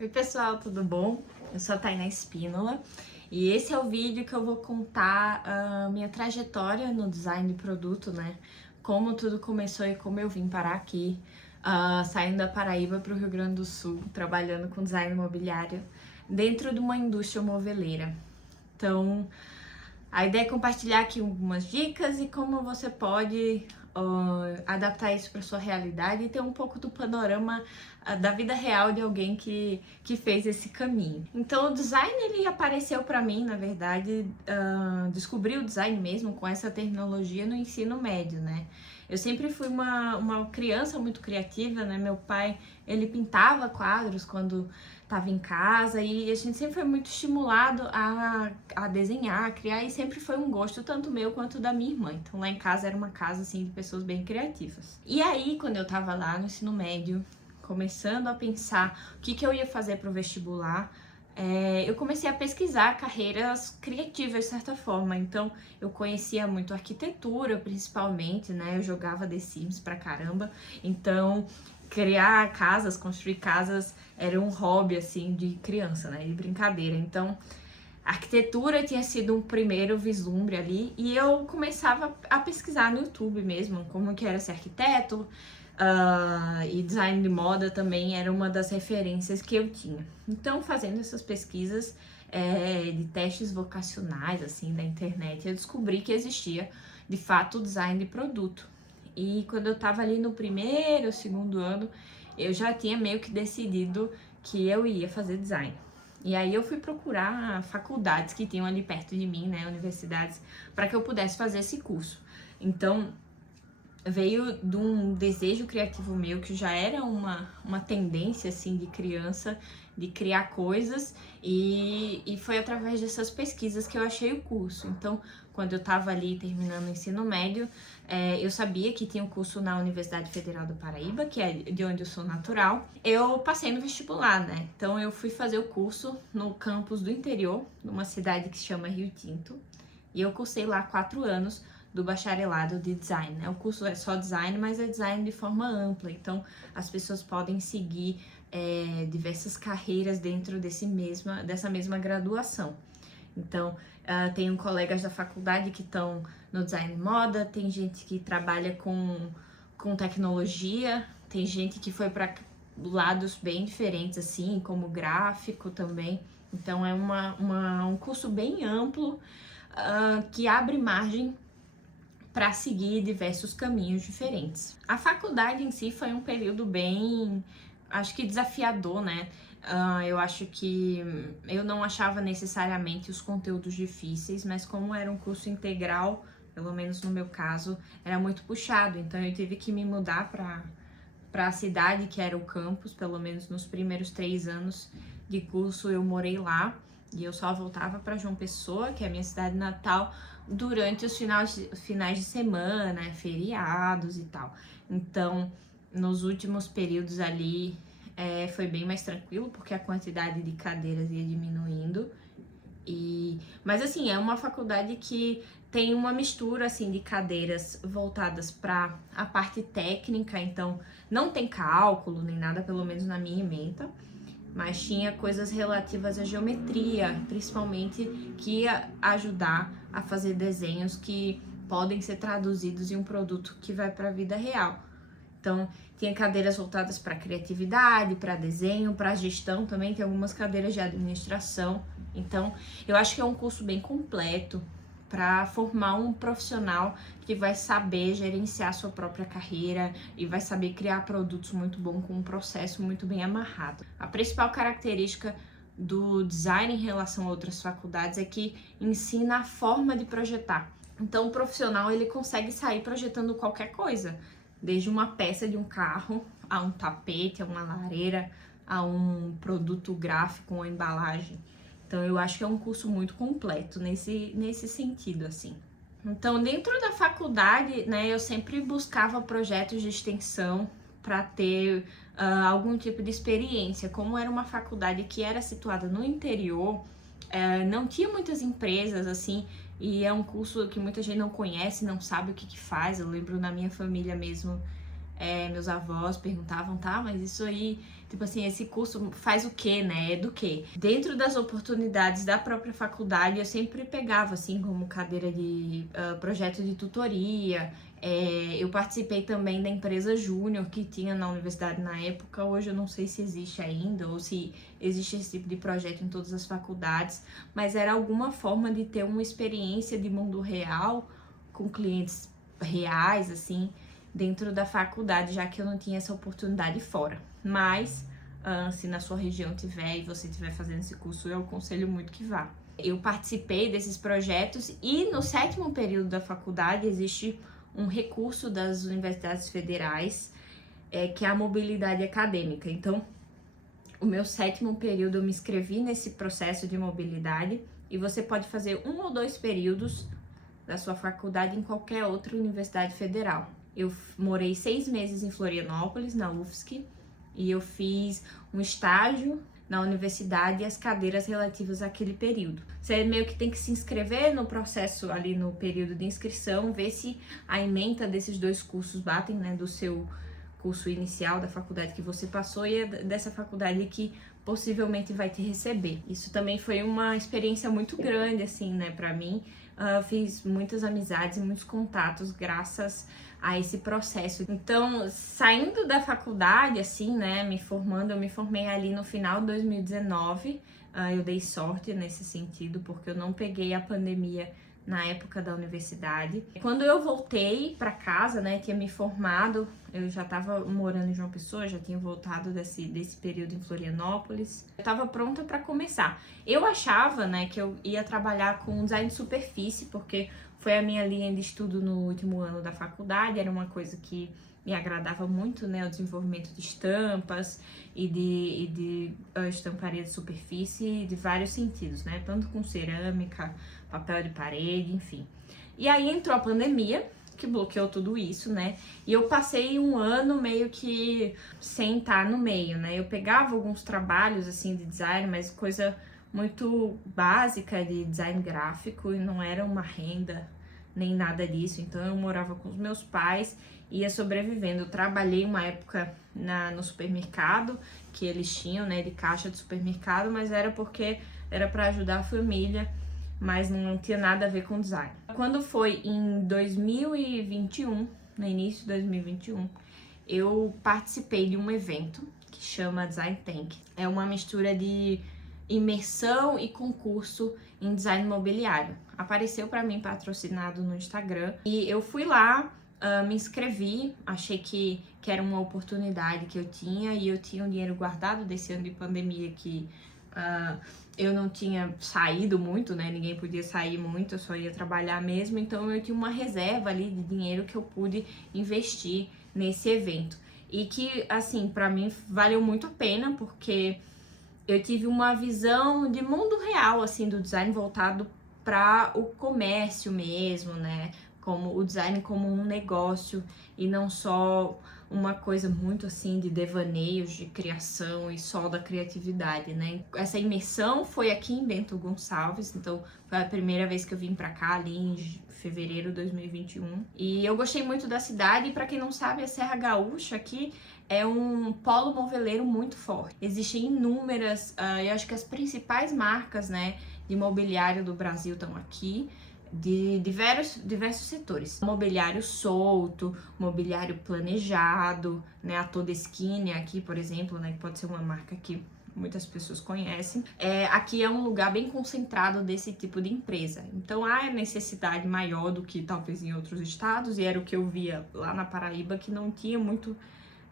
Oi pessoal, tudo bom? Eu sou a Tainá Espínola e esse é o vídeo que eu vou contar a minha trajetória no design de produto, né? Como tudo começou e como eu vim parar aqui, saindo da Paraíba para o Rio Grande do Sul, trabalhando com design imobiliário dentro de uma indústria moveleira. Então, a ideia é compartilhar aqui algumas dicas e como você pode adaptar isso para sua realidade e ter um pouco do panorama da vida real de alguém que fez esse caminho. Então, o design ele apareceu para mim, na verdade, descobri o design mesmo com essa terminologia no ensino médio, né? Eu sempre fui uma criança muito criativa, né? Meu pai, ele pintava quadros quando estava em casa e a gente sempre foi muito estimulado a desenhar, a criar, e sempre foi um gosto tanto meu quanto da minha irmã. Então lá em casa era uma casa assim de pessoas bem criativas. E aí, quando eu tava lá no ensino médio, começando a pensar o que eu ia fazer pro vestibular, eu comecei a pesquisar carreiras criativas de certa forma. Então eu conhecia muito arquitetura, principalmente, né? Eu jogava The Sims pra caramba. Então criar casas, construir casas era um hobby assim de criança, né? De brincadeira. Então a arquitetura tinha sido um primeiro vislumbre ali e eu começava a pesquisar no YouTube mesmo como que era ser arquiteto. E design de moda também era uma das referências que eu tinha. Então, fazendo essas pesquisas de testes vocacionais, assim, da internet, eu descobri que existia, de fato, o design de produto. E quando eu tava ali no primeiro, segundo ano, eu já tinha meio que decidido que eu ia fazer design. E aí eu fui procurar faculdades que tinham ali perto de mim, né, universidades, para que eu pudesse fazer esse curso. Então, veio de um desejo criativo meu, que já era uma tendência, assim, de criança, de criar coisas, e foi através dessas pesquisas que eu achei o curso. Então, quando eu tava ali terminando o ensino médio, eu sabia que tinha um curso na Universidade Federal do Paraíba, que é de onde eu sou natural. Eu passei no vestibular, né? Então, eu fui fazer o curso no campus do interior, numa cidade que se chama Rio Tinto, e eu cursei lá 4 anos, do bacharelado de design, né? O curso é só design, mas é design de forma ampla, então as pessoas podem seguir diversas carreiras dentro dessa mesma graduação. Então, tenho colegas da faculdade que estão no design de moda, tem gente que trabalha com tecnologia, tem gente que foi para lados bem diferentes, assim, como gráfico também. Então, é um curso bem amplo que abre margem para seguir diversos caminhos diferentes. A faculdade em si foi um período bem, acho que desafiador, né? Eu acho que eu não achava necessariamente os conteúdos difíceis, mas como era um curso integral, pelo menos no meu caso, era muito puxado. Então eu tive que me mudar para a cidade que era o campus, pelo menos nos primeiros 3 anos de curso eu morei lá. E eu só voltava para João Pessoa, que é a minha cidade natal, durante os finais de semana, feriados e tal. Então, nos últimos períodos ali, foi bem mais tranquilo, porque a quantidade de cadeiras ia diminuindo. Mas assim, é uma faculdade que tem uma mistura assim de cadeiras voltadas para a parte técnica, então não tem cálculo nem nada, pelo menos na minha ementa, mas tinha coisas relativas à geometria, principalmente, que ia ajudar a fazer desenhos que podem ser traduzidos em um produto que vai para a vida real. Então, tinha cadeiras voltadas para criatividade, para desenho, para gestão também, tem algumas cadeiras de administração. Então, eu acho que é um curso bem completo para formar um profissional que vai saber gerenciar sua própria carreira e vai saber criar produtos muito bons com um processo muito bem amarrado. A principal característica do design em relação a outras faculdades é que ensina a forma de projetar. Então, o profissional ele consegue sair projetando qualquer coisa, desde uma peça de um carro, a um tapete, a uma lareira, a um produto gráfico, uma embalagem. Então, eu acho que é um curso muito completo nesse sentido, assim. Então, dentro da faculdade, né, eu sempre buscava projetos de extensão para ter algum tipo de experiência. Como era uma faculdade que era situada no interior, não tinha muitas empresas, assim, e é um curso que muita gente não conhece, não sabe o que faz. Eu lembro na minha família mesmo, Meus avós perguntavam, tá, mas isso aí, tipo assim, esse curso faz o quê, né? É do quê? Dentro das oportunidades da própria faculdade, eu sempre pegava, assim, como cadeira de projeto de tutoria. Eu participei também da empresa Júnior que tinha na universidade na época. Hoje eu não sei se existe ainda ou se existe esse tipo de projeto em todas as faculdades, mas era alguma forma de ter uma experiência de mundo real com clientes reais, assim, dentro da faculdade, já que eu não tinha essa oportunidade fora. Mas, se na sua região tiver e você estiver fazendo esse curso, eu aconselho muito que vá. Eu participei desses projetos e no 7º período da faculdade existe um recurso das universidades federais, que é a mobilidade acadêmica. Então, o meu 7º período eu me inscrevi nesse processo de mobilidade e você pode fazer 1 ou 2 períodos da sua faculdade em qualquer outra universidade federal. Eu morei 6 meses em Florianópolis, na UFSC, e eu fiz um estágio na universidade e as cadeiras relativas àquele período. Você meio que tem que se inscrever no processo ali no período de inscrição, ver se a ementa desses 2 cursos batem, né, do seu curso inicial da faculdade que você passou e dessa faculdade que possivelmente vai te receber. Isso também foi uma experiência muito grande, assim, né, pra mim. Fiz muitas amizades e muitos contatos graças a esse processo. Então, saindo da faculdade, assim, né, eu me formei ali no final de 2019. Eu dei sorte nesse sentido, porque eu não peguei a pandemia na época da universidade. Quando eu voltei para casa, né, tinha me formado, eu já estava morando em João Pessoa, já tinha voltado desse período em Florianópolis. Eu estava pronta para começar. Eu achava, né, que eu ia trabalhar com design de superfície, porque foi a minha linha de estudo no último ano da faculdade, era uma coisa que me agradava muito, né, o desenvolvimento de estampas e de estamparia de superfície de vários sentidos, né, tanto com cerâmica, papel de parede, enfim. E aí entrou a pandemia, que bloqueou tudo isso, né, e eu passei um ano meio que sem estar no meio, né, eu pegava alguns trabalhos, assim, de design, mas coisa muito básica de design gráfico e não era uma renda nem nada disso, então eu morava com os meus pais, ia sobrevivendo. Eu trabalhei uma época no supermercado que eles tinham, né, de caixa de supermercado, mas era porque era para ajudar a família, mas não tinha nada a ver com design. Quando foi em 2021, no início de 2021, eu participei de um evento que chama Design Tank. É uma mistura de imersão e concurso em design imobiliário. Apareceu para mim patrocinado no Instagram e eu fui lá, me inscrevi, achei que era uma oportunidade que eu tinha e eu tinha um dinheiro guardado desse ano de pandemia que eu não tinha saído muito, né? Ninguém podia sair muito, eu só ia trabalhar mesmo, então eu tinha uma reserva ali de dinheiro que eu pude investir nesse evento. E que, assim, para mim valeu muito a pena, porque eu tive uma visão de mundo real, assim, do design voltado para o comércio mesmo, né? Como o design como um negócio e não só uma coisa muito assim de devaneios, de criação e só da criatividade, né? Essa imersão foi aqui em Bento Gonçalves, então foi a primeira vez que eu vim para cá ali em fevereiro de 2021. E eu gostei muito da cidade, e para quem não sabe, a Serra Gaúcha aqui é um polo moveleiro muito forte. Existem inúmeras, eu acho que as principais marcas, né, de mobiliário do Brasil estão aqui, de diversos setores. Mobiliário solto, mobiliário planejado, né, a Todeschini aqui, por exemplo, né, que pode ser uma marca que muitas pessoas conhecem. Aqui é um lugar bem concentrado desse tipo de empresa. Então há necessidade maior do que talvez em outros estados, e era o que eu via lá na Paraíba, que não tinha muito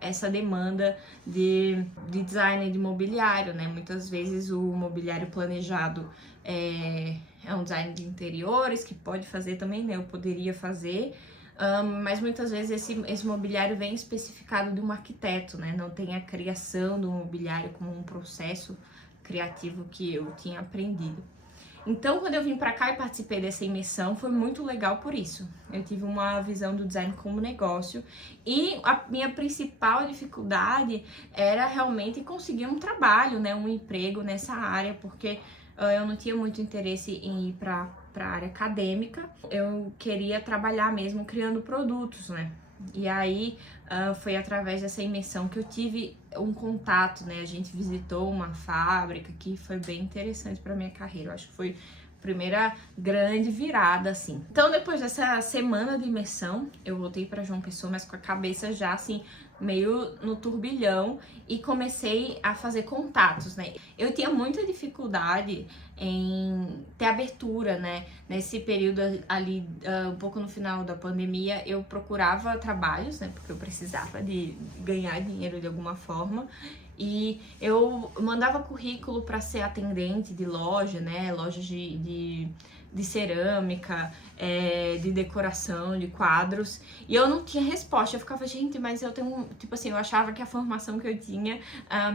essa demanda de design de mobiliário, né? Muitas vezes o mobiliário planejado é um design de interiores, que pode fazer também, né? Eu poderia fazer, mas muitas vezes esse mobiliário vem especificado de um arquiteto, né? Não tem a criação do mobiliário como um processo criativo que eu tinha aprendido. Então, quando eu vim pra cá e participei dessa imersão, foi muito legal por isso. Eu tive uma visão do design como negócio e a minha principal dificuldade era realmente conseguir um trabalho, né, um emprego nessa área, porque eu não tinha muito interesse em ir pra área acadêmica. Eu queria trabalhar mesmo criando produtos, né? E aí foi através dessa imersão que eu tive um contato, né? A gente visitou uma fábrica que foi bem interessante para minha carreira. Eu acho que foi a primeira grande virada, assim. Então, depois dessa semana de imersão, eu voltei para João Pessoa, mas com a cabeça já assim meio no turbilhão, e comecei a fazer contatos, né? Eu tinha muita dificuldade em ter abertura, né? Nesse período ali, um pouco no final da pandemia, eu procurava trabalhos, né? Porque eu precisava de ganhar dinheiro de alguma forma. E eu mandava currículo para ser atendente de loja, né? Lojas de cerâmica, de decoração, de quadros. E eu não tinha resposta. Eu ficava, gente, mas eu tenho... Tipo assim, eu achava que a formação que eu tinha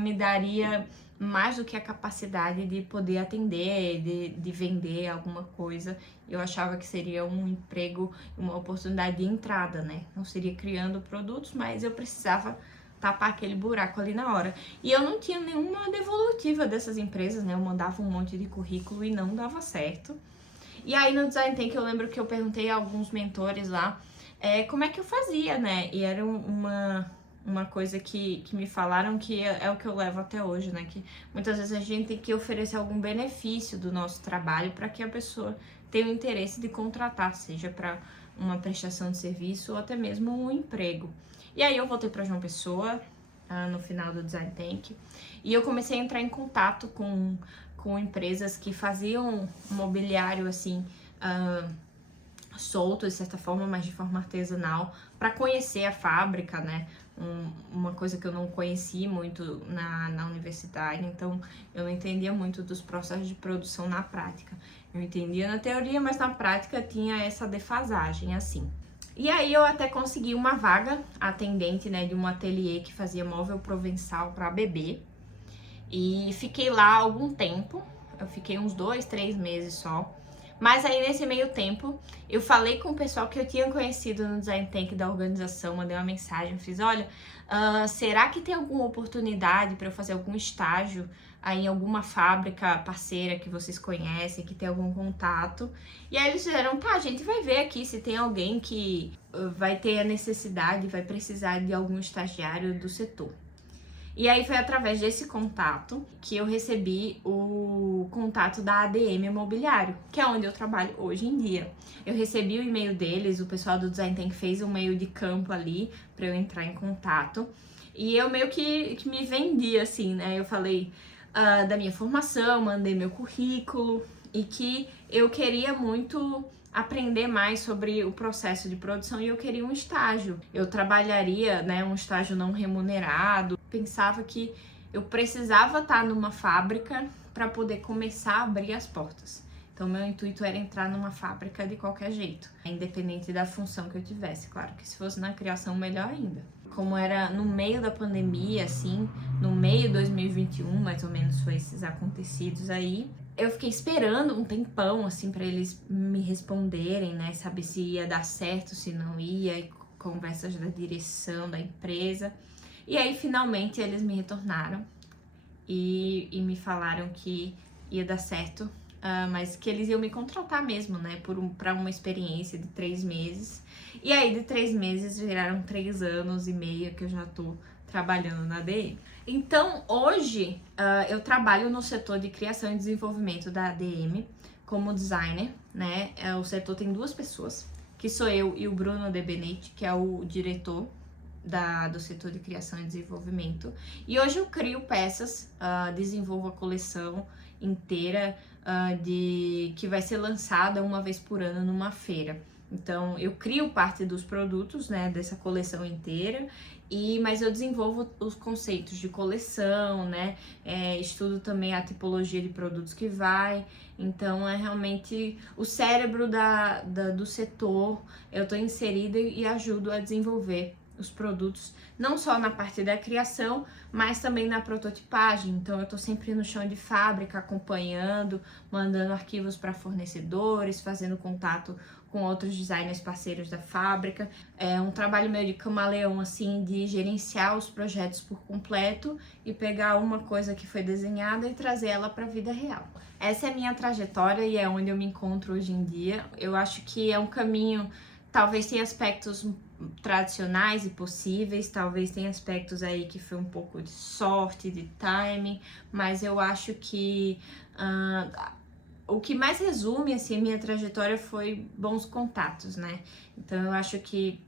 me daria mais do que a capacidade de poder atender, de vender alguma coisa. Eu achava que seria um emprego, uma oportunidade de entrada, né? Não seria criando produtos, mas eu precisava tapar aquele buraco ali na hora. E eu não tinha nenhuma devolutiva dessas empresas, né? Eu mandava um monte de currículo e não dava certo. E aí no Design Tank eu lembro que eu perguntei a alguns mentores lá como é que eu fazia, né? E era uma coisa que me falaram que é o que eu levo até hoje, né? Que muitas vezes a gente tem que oferecer algum benefício do nosso trabalho para que a pessoa tenha o interesse de contratar, seja para uma prestação de serviço ou até mesmo um emprego. E aí eu voltei para João Pessoa no final do Design Tank e eu comecei a entrar em contato com empresas que faziam mobiliário assim solto, de certa forma, mas de forma artesanal, para conhecer a fábrica, né? Uma coisa que eu não conheci muito na universidade, então eu não entendia muito dos processos de produção na prática. Eu entendia na teoria, mas na prática tinha essa defasagem, assim. E aí eu até consegui uma vaga atendente, né, de um ateliê que fazia móvel provençal para bebê. E fiquei lá algum tempo, eu fiquei uns 2, 3 meses só. Mas aí nesse meio tempo, eu falei com o pessoal que eu tinha conhecido no Design Tank da organização, mandei uma mensagem, fiz, olha, será que tem alguma oportunidade para eu fazer algum estágio aí em alguma fábrica parceira que vocês conhecem, que tem algum contato? E aí eles disseram, tá, a gente vai ver aqui se tem alguém que vai ter a necessidade, vai precisar de algum estagiário do setor. E aí foi através desse contato que eu recebi o contato da ADM Imobiliário, que é onde eu trabalho hoje em dia. Eu recebi o e-mail deles, o pessoal do Design Tank fez um meio de campo ali para eu entrar em contato. E eu meio que me vendi, assim, né? Eu falei da minha formação, mandei meu currículo e que eu queria muito aprender mais sobre o processo de produção e eu queria um estágio. Eu trabalharia, né, um estágio não remunerado. Pensava que eu precisava estar numa fábrica para poder começar a abrir as portas. Então, meu intuito era entrar numa fábrica de qualquer jeito, independente da função que eu tivesse. Claro que se fosse na criação, melhor ainda. Como era no meio da pandemia, assim, no meio de 2021, mais ou menos, foi esses acontecidos aí, eu fiquei esperando um tempão, assim, para eles me responderem, né, saber se ia dar certo, se não ia, e conversas da direção da empresa. E aí, finalmente, eles me retornaram e me falaram que ia dar certo, mas que eles iam me contratar mesmo, né, para uma experiência de 3 meses. E aí, de 3 meses, viraram 3 anos e meio que eu já tô trabalhando na ADM. Então, hoje, eu trabalho no setor de criação e desenvolvimento da ADM como designer, né? O setor tem 2 pessoas, que sou eu e o Bruno De Benetti, que é o diretor do setor de criação e desenvolvimento. E hoje eu crio peças, desenvolvo a coleção inteira que vai ser lançada uma vez por ano numa feira. Então, eu crio parte dos produtos, né, dessa coleção inteira, mas eu desenvolvo os conceitos de coleção, né, estudo também a tipologia de produtos que vai. Então, é realmente o cérebro do setor, eu estou inserida e ajudo a desenvolver os produtos, não só na parte da criação, mas também na prototipagem. Então, eu tô sempre no chão de fábrica, acompanhando, mandando arquivos para fornecedores, fazendo contato com outros designers parceiros da fábrica. É um trabalho meio de camaleão, assim, de gerenciar os projetos por completo e pegar uma coisa que foi desenhada e trazer ela para a vida real. Essa é a minha trajetória e é onde eu me encontro hoje em dia. Eu acho que é um caminho, talvez tenha aspectos tradicionais e possíveis. Talvez tenha aspectos aí que foi um pouco de sorte, de timing, mas eu acho que o que mais resume assim, a minha trajetória foi bons contatos, né? Então eu acho que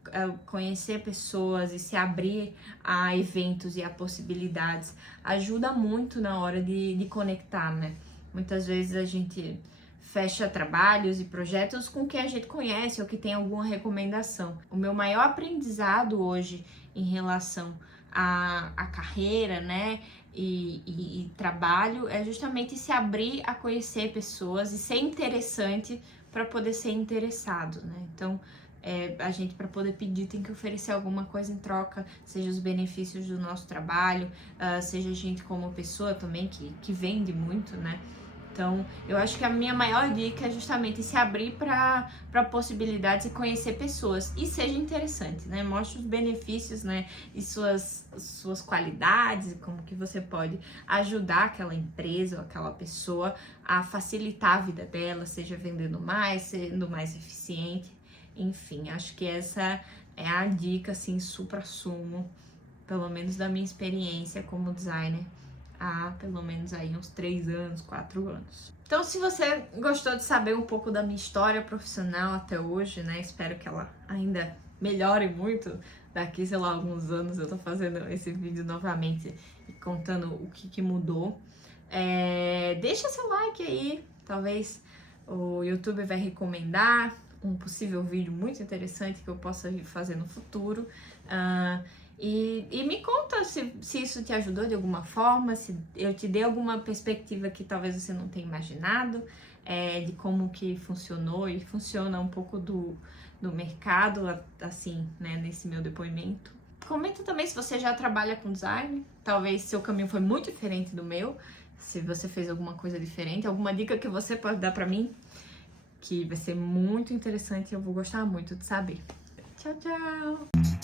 conhecer pessoas e se abrir a eventos e a possibilidades ajuda muito na hora de conectar, né? Muitas vezes a gente fecha trabalhos e projetos com quem a gente conhece ou que tem alguma recomendação. O meu maior aprendizado hoje em relação à carreira, né, e trabalho é justamente se abrir a conhecer pessoas e ser interessante para poder ser interessado, né? Então, a gente, para poder pedir, tem que oferecer alguma coisa em troca, seja os benefícios do nosso trabalho, seja a gente como pessoa também, que vende muito, né? Então, eu acho que a minha maior dica é justamente se abrir para possibilidades e conhecer pessoas. E seja interessante, né? Mostre os benefícios, né? E suas qualidades, e como que você pode ajudar aquela empresa ou aquela pessoa a facilitar a vida dela, seja vendendo mais, sendo mais eficiente. Enfim, acho que essa é a dica, assim, supra-sumo, pelo menos da minha experiência como designer, há pelo menos aí uns 3 anos, 4 anos. Então, se você gostou de saber um pouco da minha história profissional até hoje, né? Espero que ela ainda melhore muito. Daqui, sei lá, alguns anos eu tô fazendo esse vídeo novamente e contando o que mudou. Deixa seu like aí, talvez o YouTube vai recomendar um possível vídeo muito interessante que eu possa fazer no futuro. E me conta se isso te ajudou de alguma forma, se eu te dei alguma perspectiva que talvez você não tenha imaginado, de como que funcionou e funciona um pouco do mercado, assim, né, nesse meu depoimento. Comenta também se você já trabalha com design, talvez seu caminho foi muito diferente do meu, se você fez alguma coisa diferente, alguma dica que você pode dar pra mim, que vai ser muito interessante e eu vou gostar muito de saber. Tchau, tchau!